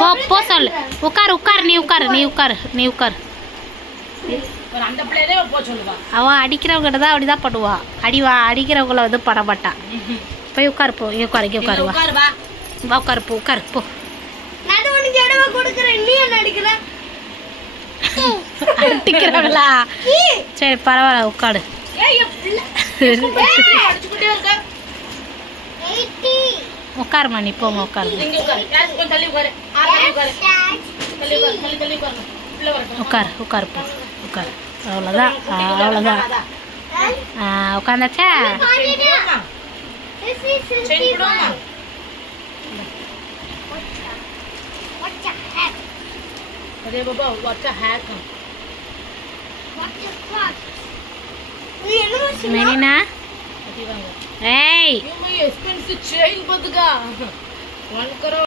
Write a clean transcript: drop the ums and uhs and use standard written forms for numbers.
போ போ சொல்லு. உட்கார் உட்கார், நீ உட்கார், நீ உட்கார், நீ உட்கார். அந்த பிள்ளையதே போ சொல்லுவா. அவன் அடிக்கிறவங்கிட்ட தான் அப்படிதான் பண்ணுவா. அடிக்கிறவங்கள வந்து பண்ண மாட்டான். போய் உட்காரு போ. இங்கே உட்காரு, இங்கே உட்காரு, வா வா உட்காரு போ, உட்காரு போ. அடிக்கிறவங்களா? சரி பரவாயில்ல, உட்காரு. உட்காருமா, நீ போங்க உட்காரு. உட்காரு உட்காரு போ, உட்காரு. அவ்வளோதான், அவ்வளோதான். உட்காந்தாச்சா? अरे बाबा what the heck மெரினா ஏய் ये मैं expensive chain बदगा 1 crore